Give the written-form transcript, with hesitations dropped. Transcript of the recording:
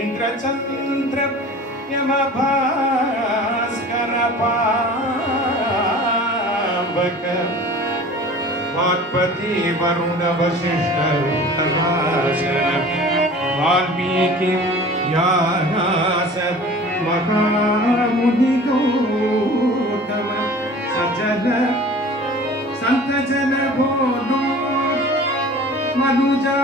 ఇంద్రచంద్ర యమభాస్కర పావక వాగ్పతి వరుణ వశిష్ఠ వాల్మీకి వ్యాస మహాముని గౌతమ సజల సంత జన భోనో మనుజా